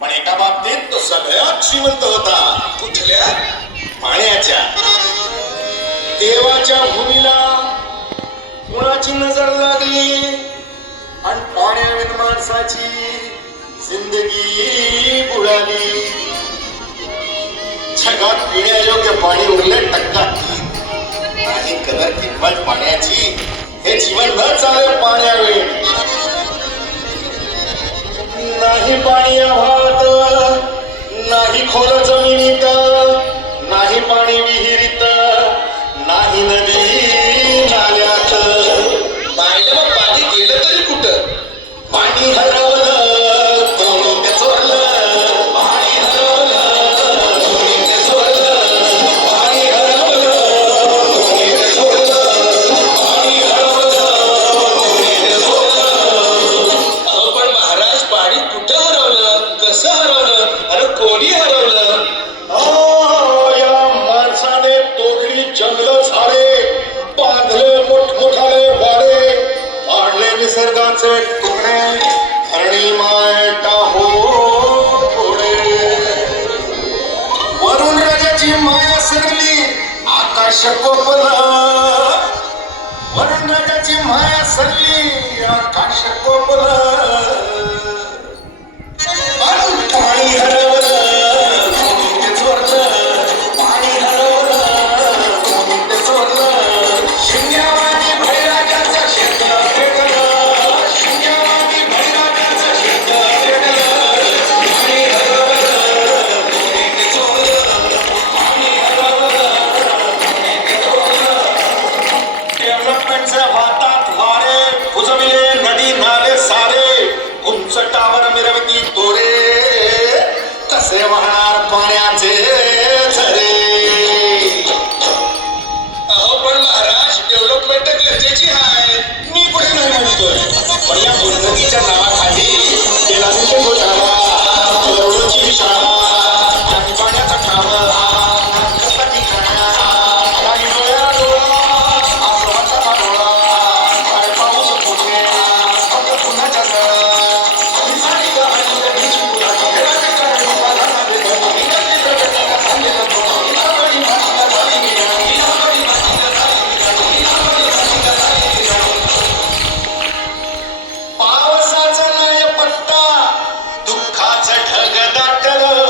पण एका बाबतीत तो सगळ्यात श्रीमंत होता. कुठल्या? पाण्याच्या. देवाच्या भूमीला कुणाची नजर लागली आणि पाण्याविन माणसाची जिंदगी बुडाली. जगात पिण्यायोग्य पाणी उरले टक्का नाही कदर किंमत पाण्याची. हे जीवन न चालेल पाण्यावे नाही पाणी निसर्गाचे तुकडे आणि माय हो वरुण राजाची माया सरली आकाश कोपल वरुण राजाची माया सरली आकाश कोपल சட்ட ढग दाटलं